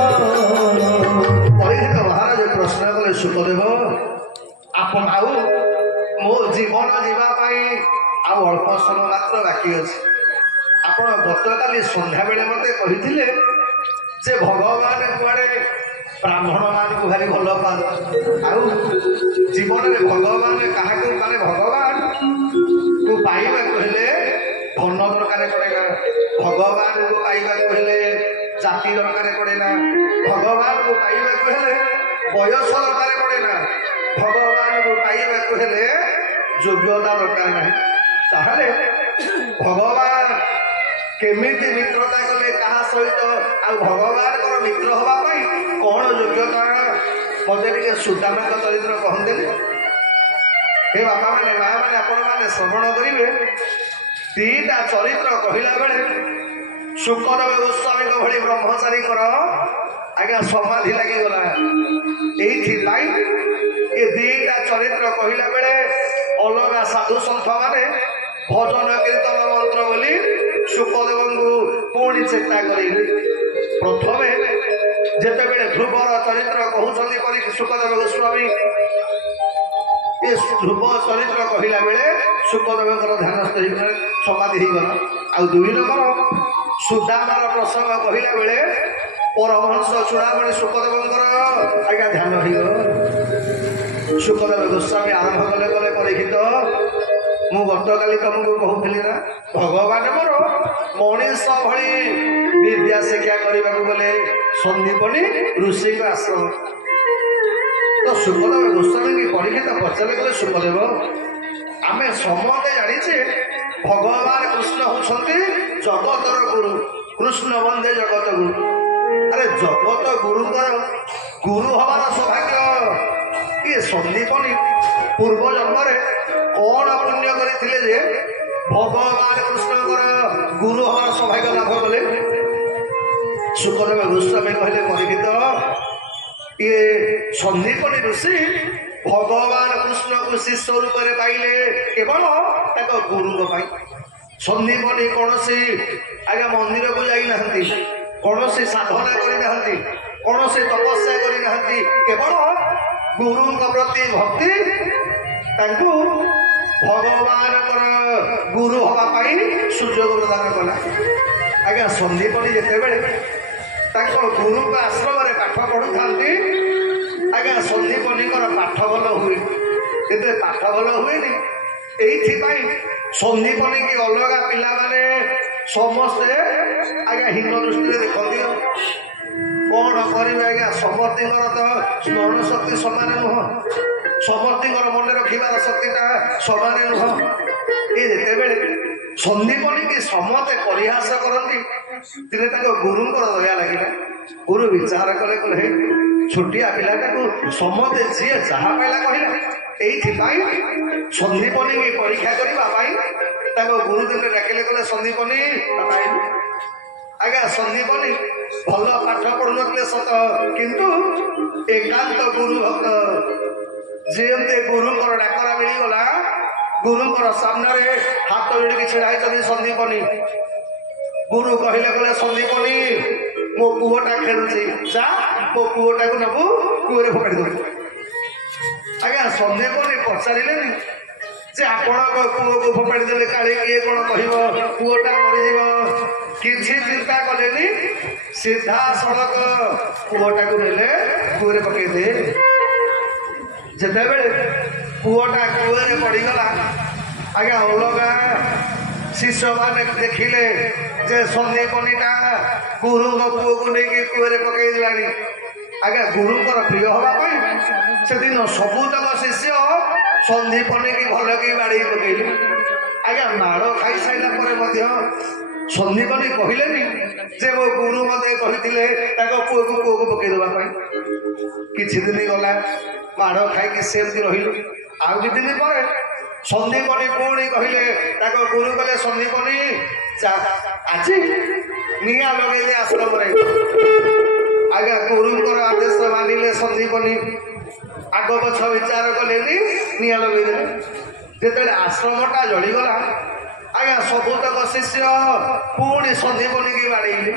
ପରୀକ୍ଷିତ ମହାରାଜ ପ୍ରଶ୍ନ କଲେ ସୁଖଦେବ ଆପଣ ଆଉ ମୋ ଜୀବନ ଯିବା ପାଇଁ ଆଉ ଅଳ୍ପ ସମୟ ମାତ୍ର ବାକି ଅଛି। ଆପଣ ଗତକାଲି ସନ୍ଧ୍ୟାବେଳେ ମୋତେ କହିଥିଲେ ଯେ ଭଗବାନ କୁଆଡ଼େ ବ୍ରାହ୍ମଣ ମାନଙ୍କୁ ଭାରି ଭଲ ପାଆନ୍ତି ଆଉ ଜୀବନରେ ଭଗବାନ କାହାକୁ ମାନେ ଭଗବାନକୁ ପାଇବାକୁ ହେଲେ ଧନ ଦରକାର ପଡ଼େ ନା, ଭଗବାନକୁ ପାଇବାକୁ ହେଲେ ଜାତି ଦରକାର ପଡ଼େ ନା, ଭଗବାନକୁ ପାଇବାକୁ ହେଲେ ବୟସ ଦରକାର ପଡ଼େ ନା, ଭଗବାନକୁ ପାଇବାକୁ ହେଲେ ଯୋଗ୍ୟତା ଦରକାର ନାହିଁ। ତାହେଲେ ଭଗବାନ କେମିତି ମିତ୍ରତା କଲେ କାହା ସହିତ ଆଉ ଭଗବାନଙ୍କର ମିତ୍ର ହବା ପାଇଁ କଣ ଯୋଗ୍ୟତା ମତେ ଟିକେ ସୁଦାମାଙ୍କ ଚରିତ୍ର କହନ୍ତେନି। ହେ ବାପା ମାନେ ମା ମାନେ ଆପଣମାନେ ଶ୍ରବଣ କରିବେ। ଦିଟା ଚରିତ୍ର କହିଲା ବେଳେ ଶୁକଦେବ ଗୋସ୍ୱାମୀଙ୍କ ଭଳି ବ୍ରହ୍ମଚାରୀଙ୍କର ଆଜ୍ଞା ସମାଧି ଲାଗିଗଲା। ଏଇଥିପାଇଁ ଏ ଦିଟା ଚରିତ୍ର କହିଲା ବେଳେ ଅଲଗା ସାଧୁ ସନ୍ଥ ମାନେ ଭଜନ କୀର୍ତ୍ତନ ମନ୍ତ୍ର ବୋଲି ଶୁକଦେବଙ୍କୁ ପୁଣି ଚେଷ୍ଟା କରିଲେ। ପ୍ରଥମେ ଯେତେବେଳେ ଧ୍ରୁବର ଚରିତ୍ର କହୁଛନ୍ତି ପରି ଶୁକଦେବ ଗୋସ୍ୱାମୀ ଏ ଧ୍ରୁବ ଚରିତ୍ର କହିଲା ବେଳେ ଶୁକଦେବଙ୍କର ଧ୍ୟାନ ସମାଧି ହେଇଗଲା। ଆଉ ଦୁଇ ନମ୍ବର ସୁଦାମାର ପ୍ରସଙ୍ଗ କହିଲା ବେଳେ ପରମହଂସ ଚୂଡ଼ାମଣି ଶୁକଦେବଙ୍କର ଆଜ୍ଞା ଧ୍ୟାନ ହେଇଗଲା। ଶୁକଦେବ ଗୋସ୍ୱାମୀ ଆରମ୍ଭ କଲେ କଲେ ପରୀକ୍ଷିତ ମୁଁ ଗତକାଲି ତମକୁ କହୁଥିଲି ନା ଭଗବାନ ମୋର ମଣିଷ ଭଳି ବିଦ୍ୟା ଶିକ୍ଷା କରିବାକୁ ଗଲେ ସନ୍ଦୀପନୀ ଋଷିଙ୍କ ଆଶ୍ରମ। ତ ଶୁକଦେବ ଗୋସ୍ୱାମୀ ପରୀକ୍ଷିତ ପଚାରେ କଲେ ଶୁକଦେବ ଆମେ ସମସ୍ତେ ଜାଣିଛେ ଭଗବାନ କୃଷ୍ଣ ହଉଛନ୍ତି ଜଗତର ଗୁରୁ, କୃଷ୍ଣ ବନ୍ଦେ ଜଗତ ଗୁରୁ। ଆରେ ଜଗତ ଗୁରୁଙ୍କର ଗୁରୁ ହବାର ସୌଭାଗ୍ୟ ଇଏ ସନ୍ଦୀପନୀ ପୂର୍ବ ଜନ୍ମରେ କଣ ପୁଣ୍ୟ କରିଥିଲେ ଯେ ଭଗବାନ କୃଷ୍ଣଙ୍କର ଗୁରୁ ହବାର ସୌଭାଗ୍ୟ ଲାଭ କଲେ। ଶୁକଦେବ ଗୋସ୍ୱାମୀ କହିଲେ ପରୀକ୍ଷିତ ଇଏ ସନ୍ଦୀପନୀ ଋଷି ଭଗବାନ କୃଷ୍ଣଙ୍କୁ ଶିଷ୍ୟ ରୂପରେ ପାଇଲେ କେବଳ ତାଙ୍କ ଗୁରୁଙ୍କ ପାଇଁ। ସନ୍ଦୀପନୀ କୌଣସି ଆଜ୍ଞା ମନ୍ଦିରକୁ ଯାଇନାହାନ୍ତି, କୌଣସି ସାଧନା କରିନାହାନ୍ତି, କୌଣସି ତପସ୍ୟା କରିନାହାନ୍ତି, କେବଳ ଗୁରୁଙ୍କ ପ୍ରତି ଭକ୍ତି ତାଙ୍କୁ ଭଗବାନଙ୍କର ଗୁରୁ ହବା ପାଇଁ ସୁଯୋଗ ପ୍ରଦାନ କଲା। ଆଜ୍ଞା ସନ୍ଦୀପନୀ ଯେତେବେଳେ ତାଙ୍କ ଗୁରୁଙ୍କ ଆଶ୍ରମରେ ପାଠ ପଢୁଥାନ୍ତି ଆଜ୍ଞା ସନ୍ଦୀପନୀଙ୍କର ପାଠ ଭଲ ହୁଏ। କିନ୍ତୁ ପାଠ ଭଲ ହୁଏନି ଏଇଥିପାଇଁ ସନ୍ଦୀପନୀ କି ଅଲଗା ପିଲାମାନେ ସମସ୍ତେ ଆଜ୍ଞା ହୀନ ଦୃଷ୍ଟିରେ ଦେଖନ୍ତି। କଣ କରିବେ ଆଜ୍ଞା ସମସ୍ତଙ୍କର ତ ସ୍ମରଣ ଶକ୍ତି ସମାନ ନୁହଁ, ସମସ୍ତଙ୍କର ମନେ ରଖିବାର ଶକ୍ତିଟା ସମାନ ନୁହଁ। ଏ ଯେତେବେଳେ ସନ୍ଦୀପନୀ କି ସମସ୍ତେ ପରିହାସ କରନ୍ତି ଦିନେ ତାଙ୍କ ଗୁରୁଙ୍କର ଦୟା ଲାଗିଲା। ଗୁରୁ ବିଚାର କଲେ କଲେ ଛୋଟିଆ ପିଲାଟାକୁ ସମସ୍ତେ ଯିଏ ଯାହା ପାଇଲା କହିଲା। ଏଇଥିପାଇଁ ସନ୍ଦୀପନୀ ପରୀକ୍ଷା କରିବା ପାଇଁ ତାଙ୍କ ଗୁରୁ ଦିନେ ଡାକିଲେ କଲେ ସନ୍ଦୀପନୀ ଆଜ୍ଞା ସନ୍ଦୀପନୀ ଭଲ ପାଠ ପଢୁନଥିଲେ ସତ, କିନ୍ତୁ ଏକାନ୍ତ ଗୁରୁ ଭକ୍ତ। ଯେମିତି ଗୁରୁଙ୍କର ଡାକରା ମିଳିଗଲା ଗୁରୁଙ୍କର ସାମ୍ନାରେ ହାତ ଯୋଡ଼ିକି ଛିଡା ହେଇଛନ୍ତି ସନ୍ଦୀପନୀ। ଗୁରୁ କହିଲେ କଲେ ସନ୍ଦୀପନୀ ମୋ ପୁଅଟା ଖେଳୁଛି, ଯା ମୋ ପୁଅଟାକୁ ନବୁ କୂଅରେ ଫୋପାଡ଼ି ଦବୁ। ଆଜ୍ଞା ସନ୍ଦୀପନୀ ପଚାରିଲେନି ଯେ ଆପଣଙ୍କ ପୁଅକୁ ଫୋପାଡ଼ି ଦେଲେ କାଳେ କିଏ କଣ କହିବ, ପୁଅଟା ମରିଯିବ, କିଛି ଚିନ୍ତା କଲେନି। ସିଧା ସଡ଼କ ପୁଅଟାକୁ ନେଲେ କୂଅରେ ପକେଇଦେ। ଯେତେବେଳେ ପୁଅଟା କୂଅରେ ପଡ଼ିଗଲା ଆଜ୍ଞା ଅଲଗା ଶିଷ୍ୟମାନେ ଦେଖିଲେ ଯେ ସନ୍ଦୀପନୀଟା ଗୁରୁଙ୍କ ପୁଅକୁ ନେଇକି କୂଅରେ ପକେଇ ଦେଲାଣି। ଆଜ୍ଞା ଗୁରୁଙ୍କର ପ୍ରିୟ ହବା ପାଇଁ ସେଦିନ ସବୁତକ ଶିଷ୍ୟ ସନ୍ଦୀପନୀ କି ଭଲ କି ବାଡ଼େଇ ପକେଇଲେ। ଆଜ୍ଞା ମାଡ଼ ଖାଇସାରିଲା ପରେ ମଧ୍ୟ ସନ୍ଦୀପନୀ କହିଲେନି ଯେ ମୋ ଗୁରୁ ମତେ କହିଥିଲେ ତାଙ୍କ ପୁଅକୁ ପକେଇଦବା ପାଇଁ। କିଛି ଦିନ ଗଲା, ମାଡ଼ ଖାଇକି ସେମିତି ରହିଲୁ। ଆଉ କିଛି ଦିନ ପରେ ସନ୍ଦୀପନୀ ପୁଣି କହିଲେ, ତାଙ୍କ ଗୁରୁ କହିଲେ ସନ୍ଦୀପନୀ ଆଜି ନିଆଁ ଲଗେଇଲେ ଆଶ୍ରମରେ। ଆଜ୍ଞା ଗୁରୁଙ୍କର ଆଦେଶ ମାନିଲେ ସନ୍ଦୀପନୀ, ଆଗ ପଛ ବିଚାର କଲେନି, ନିଆଁ ଲଗେଇଦେଲେ। ଯେତେବେଳେ ଆଶ୍ରମଟା ଜଳିଗଲା, ଆଜ୍ଞା ସବୁତକ ଶିଷ୍ୟ ପୁଣି ସନ୍ଦୀପନୀକି ବାଡ଼େଇଲେ।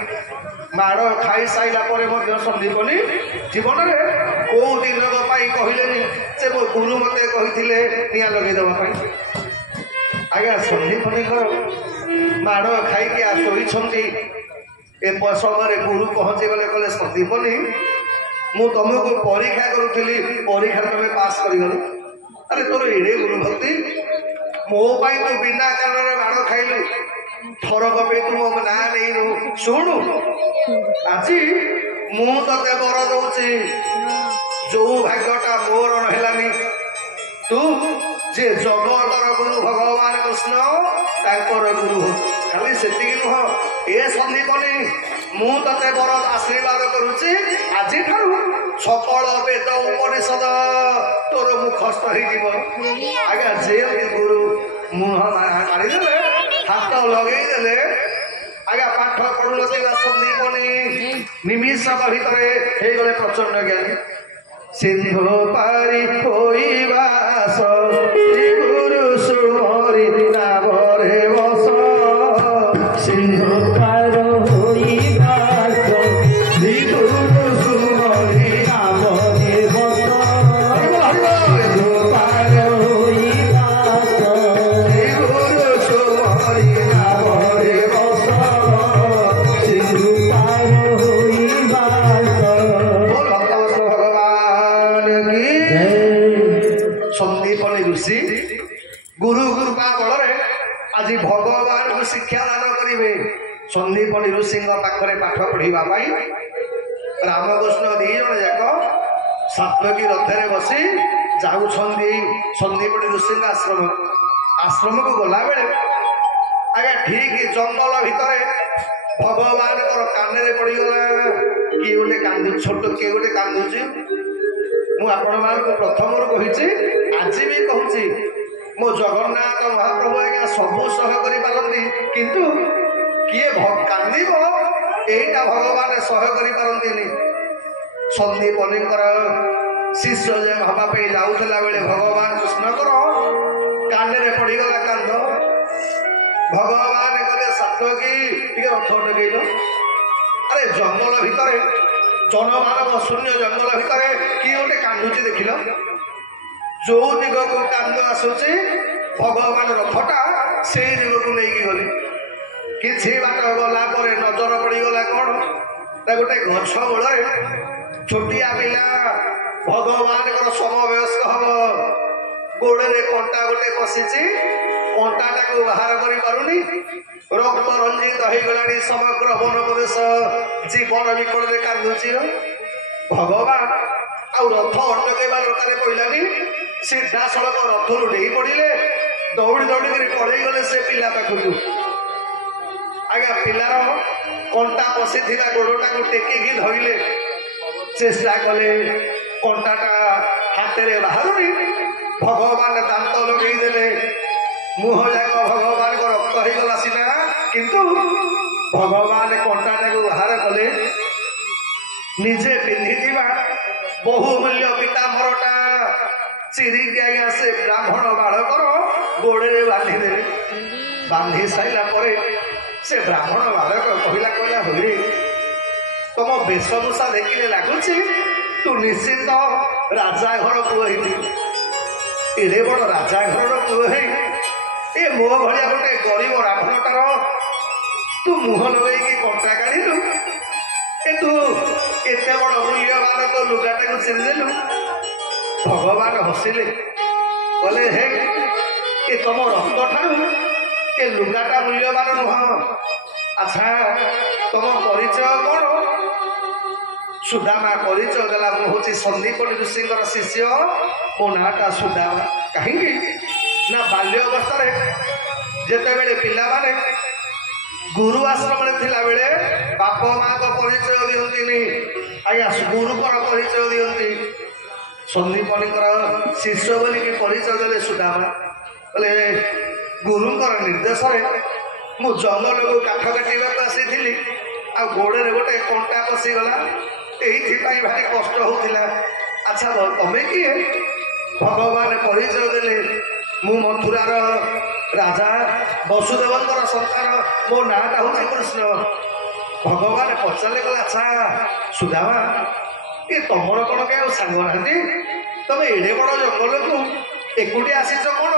ମାଡ଼ ଖାଇସାରିଲା ପରେ ମଧ୍ୟ ସନ୍ଦୀପନୀ ଜୀବନରେ କୋଉ ଦିନକ ପାଇଁ କହିଲେନି ଯେ ମୋ ଗୁରୁ ମତେ କହିଥିଲେ ନିଆଁ ଲଗେଇଦେବା ପାଇଁ। ଆଜ୍ଞା ସନ୍ଦୀପନୀଙ୍କର ମାଡ଼ ଖାଇକି ଶୋଇଛନ୍ତି। ଏ ସମୟରେ ଗୁରୁ ପହଞ୍ଚିଗଲେ, କହିଲେ ସନ୍ଦୀପନୀ ମୁଁ ତମକୁ ପରୀକ୍ଷା କରୁଥିଲି, ପରୀକ୍ଷାରେ ତମେ ପାସ୍ କରିଗଲ। ଆରେ ତୋର ଏଡ଼େ ଗୁରୁ ଭକ୍ତି, ମୋ ପାଇଁ ତୁ ବିନା କାରଣରେ ମାଡ଼ ଖାଇଲୁ, ଥରକ ପାଇଁ ତୁ ମୋ ନାଁ ନେଇନୁ। ଶୁଣୁ ଆଜି ମୁଁ ତତେ ବର ଦଉଛି, ଯୋଉ ଭାଗ୍ୟଟା ମୋର ହେଲାନି, ତୁ ଯେ ଜଗତର ଗୁରୁ ଭଗବାନ କୃଷ୍ଣ ତାଙ୍କର ଗୁରୁ। ଖାଲି ସେତିକି ନୁହଁ, ଏ ସନ୍ଦୀପନୀ ମୁଁ ତତେ ବର ଆଶୀର୍ବାଦ କରୁଛି, ଆଜିଠାରୁ ସକଳ ବେଦ ଉପନିଷଦ ତୋର ମୁଖସ୍ଥ ହେଇଯିବ। ଆଜ୍ଞା ଯେମିତି ଗୁରୁ ମୁହଁ ମାରିଦେଲେ, ହାତ ଲଗେଇଦେଲେ, ଆଜ୍ଞା ପାଠ ପଢୁନଥିବା ସନ୍ଦୀପନୀ ନିମିଷକ ଭିତରେ ହେଇଗଲେ ପ୍ରଚଣ୍ଡ ଜ୍ଞାନୀ। ସିଂହ ପାରି ହୋଇବାସ ଗୁରୁ ସୁମରି ନାମରେ ବସ, ସିଂହ ପାର ହୋଇବାସ ଗୁରୁ ସୁମରି ନାମରେ ବସ, ସିଂହ ପାର ହୋଇବାସ ଗୁରୁ ସୁମରି ନାମରେ ବସ, ସିଂହ ପାର ହୋଇବାସ। ସନ୍ଦୀପନୀ ଋଷି ଗୁରୁ କୃପା ବଳରେ ଆଜି ଭଗବାନଙ୍କୁ ଶିକ୍ଷା ଦାନ କରିବେ। ସନ୍ଦୀପନୀ ଋଷିଙ୍କ ପାଖରେ ପାଠ ପଢିବା ପାଇଁ ରାମକୃଷ୍ଣ ଦି ଜଣ ଯାକ ସାତ୍ୱକୀ ରଥରେ ବସି ଯାଉଛନ୍ତି ସନ୍ଦୀପନୀ ଋଷିଙ୍କ ଆଶ୍ରମକୁ ଗଲାବେଳେ, ଆଜ୍ଞା ଠିକ ଜଙ୍ଗଲ ଭିତରେ ଭଗବାନଙ୍କର କାନରେ ପଡିଗଲା। କିଏ ଗୋଟେ କାନ୍ଦୁ, ଛୋଟ କିଏ ଗୋଟେ କାନ୍ଦୁଛି। ମୁଁ ଆପଣମାନଙ୍କୁ ପ୍ରଥମରୁ କହିଛି, ଆଜି ବି କହୁଛି, ମୋ ଜଗନ୍ନାଥ ମହାପ୍ରଭୁ ଆଜ୍ଞା ସବୁ ସହ କରିପାରନ୍ତି, କିନ୍ତୁ କିଏ କାନ୍ଦିବ ଏଇଟା ଭଗବାନ ସହ କରିପାରନ୍ତିନି। ସନ୍ଦୀପନୀଙ୍କର ଶିଷ୍ୟ ଯେ ହବା ପାଇଁ ଯାଉଥିଲା ବେଳେ ଭଗବାନ କୃଷ୍ଣଙ୍କର କାନରେ ପଡିଗଲା କାନ୍ଦ। ଭଗବାନ କହିଲେ ସାତ୍ୱକୀ ଟିକେ ରଥ ଡକେଇଲ। ଆରେ ଜଙ୍ଗଲ ଭିତରେ, ଜନମାନବ ଶୂନ୍ୟ ଜଙ୍ଗଲ ଭିତରେ କିଏ ଗୋଟେ କାନ୍ଦୁଛି ଦେଖିଲ? ଯୋଉ ଦିଗକୁ କାନ୍ଦ ଆସୁଛି ଭଗବାନ ରଥଟା ସେଇ ଦିଗକୁ ନେଇକି ଗଲେ। କିଛି ବାଟ ଗଲା ପରେ ନଜର ପଡିଗଲା କଣ, ନା ଗୋଟେ ଗଛ ମୂଳରେ ଛୋଟିଆ ପିଲା ଭଗବାନଙ୍କର ସମବୟସ୍କ ହବ, ଗୋଡରେ କଣ୍ଟା ଗୋଟେ ପଶିଛି, କଣ୍ଟାଟାକୁ ବାହାର କରିପାରୁନି, ରକ୍ତ ରଞ୍ଜିତ ହେଇଗଲାଣି ସମଗ୍ର ବନ ପ୍ରଦେଶ, ଜୀବନ ବିକଳରେ କାନ୍ଦୁଛି। ଭଗବାନ ଆଉ ରଥ ଅଟକେଇବା ଦରକାର ପଡ଼ିଲାନି, ସିଧାସଳଖ ରଥରୁ ଡେଇଁ ପଡିଲେ, ଦୌଡ଼ି ଦୌଡ଼ି କରି ପଳେଇ ଗଲେ ସେ ପିଲା ପାଖକୁ। ଆଜ୍ଞା ପିଲାର କଣ୍ଟା ପଶିଥିବା ଗୋଡଟାକୁ ଟେକିକି ଧରିଲେ, ଚେଷ୍ଟା କଲେ, କଣ୍ଟାଟା ହାତରେ ବାହାରୁନି। ଭଗବାନ ଦାନ୍ତ ଲଗେଇ ଦେଲେ, ମୁହଁ ଯାକ ଭଗବାନଙ୍କ ରକ୍ତ ହେଇଗଲା ସିନା, କିନ୍ତୁ ଭଗବାନ କଣ୍ଟାଟାକୁ ବାହାର କଲେ। ନିଜେ ପିନ୍ଧିଥିବା ବହୁମୂଲ୍ୟ ପିତାମ୍ବରଟା ଚିରିକି ଆଜ୍ଞା ସେ ବ୍ରାହ୍ମଣ ବାଳକର ଗୋଡରେ ବାନ୍ଧିଦେଲେ। ବାନ୍ଧି ସାରିଲା ପରେ ସେ ବ୍ରାହ୍ମଣ ବାଳକ କହିଲା, ହଇରେ ତମ ବେଶଭୂଷା ଦେଖିଲେ ଲାଗୁଛି ତୁ ନିଶ୍ଚିନ୍ତ ରାଜା ଘର ପୁଅ ହେଇଥିବୁ। ଏଡେ ବଡ ରାଜା ଘରର ପୁଅ ହେଇ ଏ ମୋ ଭଳିଆ ଗୋଟେ ଗରିବ ବ୍ରାହ୍ମଣଟାର ତୁ ମୁହଁ ଲଗେଇକି କଣ୍ଟା କାଢିଲୁ, ତୁ ଏତେ ବଡ ମୂଲ୍ୟବାନ ତ ଲୁଗାଟାକୁ ଚିରିଦେଲୁ। ଭଗବାନ ହସିଲେ, କହିଲେ ହେ ଏ ତମ ରକ୍ତ ଠାରୁ ଏ ଲୁଗାଟା ମୂଲ୍ୟବାନ ନୁହଁ। ଆଚ୍ଛା ତମ ପରିଚୟ କଣ? ସୁଦାମା ପରିଚୟ ଦେଲା, ମୁଁ ହଉଛି ସନ୍ଦୀପନୀ ଋଷିଙ୍କର ଶିଷ୍ୟ, ମୋ ନାଁଟା ସୁଦାମା। କାହିଁକି ନା ବାଲ୍ୟ ଅବସ୍ଥାରେ ଯେତେବେଳେ ପିଲାମାନେ गुरु आश्रम थिला बेले बाप माँ को परिचय दिखती आज्ञा गुरुकर परिचय दिखती सन्दीपनीकर शिष्य बोल परिचय देले सुदामा बोले गुरुकर निर्देश मु जंगल को काठ काटा आसी आ गोड़े गोटे कंटा पशिगला ये भारी कष्ट होता। अच्छा तमें किए भगवान परिचय देले मु मथुरार राजा वसुदेवंकर संतान मो नाटा हूँ कृष्ण भगवान पचारे गला अच्छा सुदामा ये तुमर कौन क्या सांग ना तुम एड़े बड़ जंगल को एकुटी आसीच कौन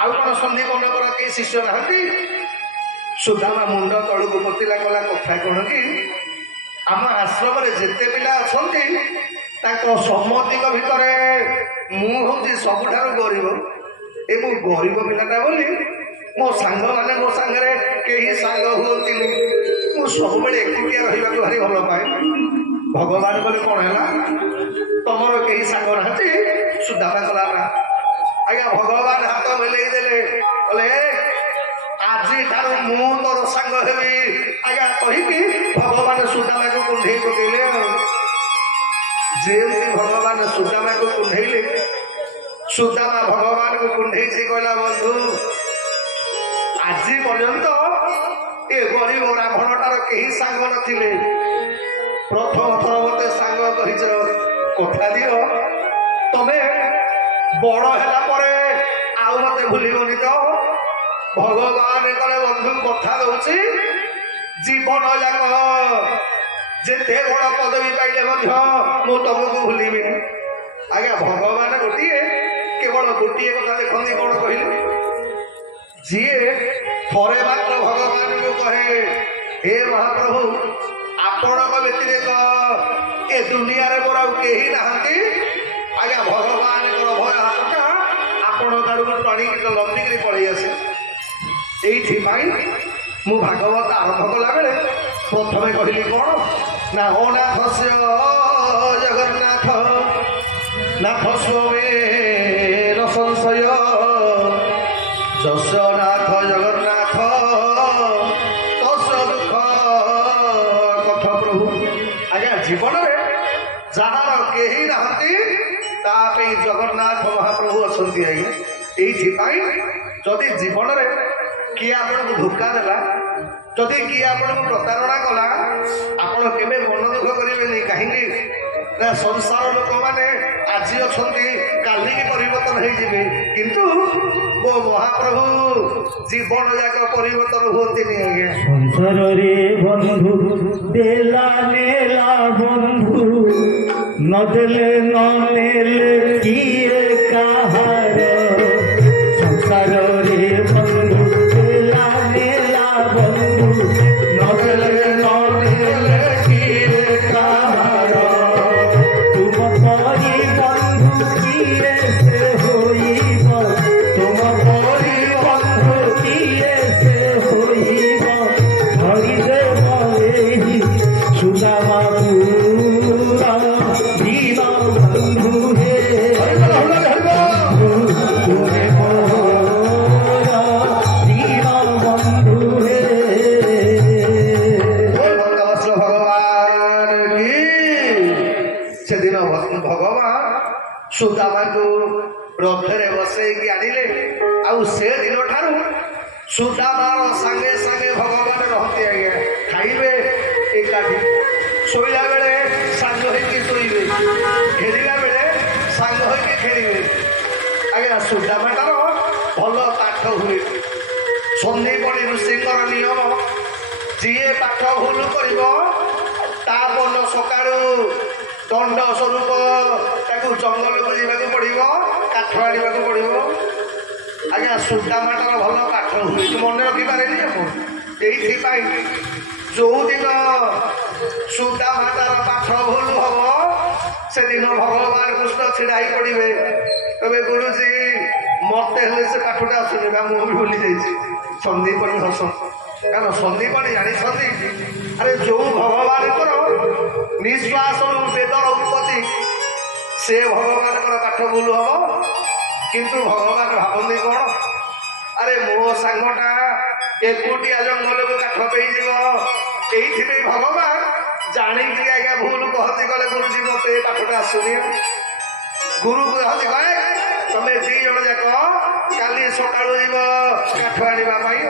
आउ कौन सन्दीपनकर कई शिष्य ना सुदामा मुंड तलू को पोतिला गला कथा कौन कि आम आश्रम जिते पिला अच्छा सम्मति भितर मुझे सबुठ गरीब ए मु गरीब पिलाटा बोली मो सांग मैंने मो सांगे कहीं सांग हुए मु सब एकुटिया रहा भारी भल पाए भगवान बोले कौन है तुमर कहीं सांग ना सुदामा कला ना आज्ञा भगवान हाथ मिलई देले बोले आज ठार मु तोर सांग हेबी आज्ञा कहीकि भगवान सुदामा को कुंडे पकड़े जेमती भगवान सुदामा को कुंडे सुदामा भगवान को कुंडे कहला बंधु आज पर्यंत ए गरीब ब्राह्मणटार कहीं सांग नथिले प्रथम थर मते सांग कहिच कथा दियो तमे बड़ हैला परे आउ मते भूलिबनी तो भगवान कले बंधु कथा दउछि जीवन जाक जेते बड़ पदवी पाइले मु तुमको भूलिबि आज्ञा भगवान गोटे केवल गोटे कथा देखती कौन कहले जी थरे मात्र भगवान को कहे हे महाप्रभु आपण व्यतिरेक ए दुनिया रे मोर कहीं नहांती आज्ञा भगवान भय हाथटा आपण आड़ टाणी लंबिक पड़े आसे ये मु भागवत आरंभ कला बेले प्रथमे कहली कौन ना अनाथ से जगन्नाथ नाथ स्वेन संशय जस्नाथ जगन्नाथ तस् दुख कथ प्रभु आज्ञा जीवन में जार कहीं नहांती जगन्नाथ महाप्रभु अच्छा आज्ञा ये जदि जीवन में किए आपको धोखा देला जदि किए आपको प्रतारणा कला आपण केवे मन दुख करेंगे कहीं संसार लोक मैंने आज अच्छा काली की परिवर्तन हो किंतु वो महाप्रभु जीवन जाक परिवर्तन होती आज्ञा संसार रे बंधु देला नेला बंधु नदेले नेले किए कहार संसार रे बंधु देला नेला बंधु नदेले नेले किए कहार तुम परी बंधु किए से होइब तुम परी बंधु किए से होइब धरि देव एही सुदामा पूरा दीन बंधु हे तुमे मोरा दीन बंधु हे भगवान की से दिन भगवान सुदामा को रथरे बसैकी आनिले आउ से दिन ठारू सुदामार सांगे सांगे भगवान रहते आज्ञा खाइबे एकाठी शोला बेले सांग होइकी शोइबे घेरिला बेले सांग होइकी खेलिबे आज्ञा सुदामाटार भल पाठ हुए सन्दीपनी ऋषिंकर नियम जीए पाठ भूल कर सकाळु दंड स्वरूप जंगल को जावाक पड़ो काठ आने पड़ो आज्ञा सुदामाटार भल पाठ हुए मन रखिपारे ये जो दिन सुदामाटार पाठ भूल हम से दिन भगवान कृष्ण छिड़ा पड़े तबे गुरुजी मत हेले से पाठटा आसुनि मुझे भी भूली जाइए सन्दीपनी हसन कारण सन्दीपनी जानी अरे जो भगवान निश्वास वेदर उत्पत्ति से भगवान पाठ भूल हम किंतु भगवान भावती कौन अरे मो सांगटा ଏକୁଟିଆ ଜଙ୍ଗଲକୁ କାଠ ପେଇଯିବ। ଏଇଥିପାଇଁ ଭଗବାନ ଜାଣିକିରି ଆଜ୍ଞା ଭୁଲ କହନ୍ତି କଲେ ଗୁରୁଜୀ ମତେ ଏ ପାଠଟା ଆସୁନି। ଗୁରୁ କହନ୍ତି କହେ ତମେ ଦି ଜଣ ଯାକ କାଲି ସକାଳୁ ଯିବ କାଠ ଆଣିବା ପାଇଁ।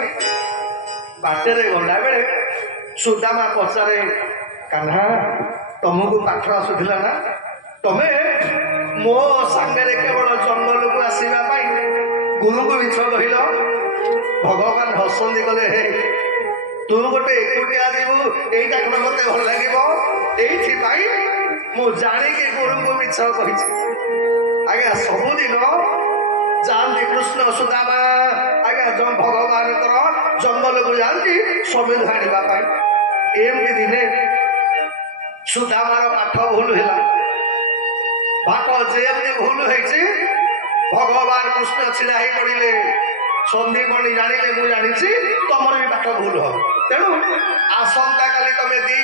ବାଟରେ ଗଲା ବେଳେ ସୁଦାମା ପଚାରେ କାହ୍ନା ତମକୁ କାଠ ଆସୁଥିଲା ନା? ତମେ ମୋ ସାଙ୍ଗରେ କେବଳ ଜଙ୍ଗଲକୁ ଆସିବା ପାଇଁ ଗୁରୁଙ୍କୁ ମିଛ କହିଲ। ଭଗବାନ ହସନ୍ତି କଲେ ହେ ତୁ ଗୋଟେ ଏକୁଟିଆ ଯିବୁ ଏଇଟା କଣ ମତେ ଭଲ ଲାଗିବ? ଏଇଥିପାଇଁ ମୁଁ ଜାଣିକି ଗୁରୁଙ୍କୁ ମିଛ କହିଛି। ଆଜ୍ଞା ସବୁଦିନ ଯାଆନ୍ତି କୃଷ୍ଣ ସୁଦାମା ଆଜ୍ଞା ଭଗବାନଙ୍କର ଜଙ୍ଗଲକୁ ଯାଆନ୍ତି ସମିଧ ଆଣିବା ପାଇଁ। ଏମିତି ଦିନେ ସୁଦାମାର ପାଠ ଭୁଲ ହେଲା। ପାଠ ଯେମିତି ଭୁଲ ହେଇଛି ଭଗବାନ କୃଷ୍ଣ ଛିଡା ହେଇ ପଡିଲେ। ସନ୍ଦୀପଣି ଜାଣିଲେ ମୁଁ ଜାଣିଛି ତମର ବି ପାଠ ଭୁଲ ହବ, ତେଣୁ ଆସନ୍ତା କାଲି ତମେ ଦି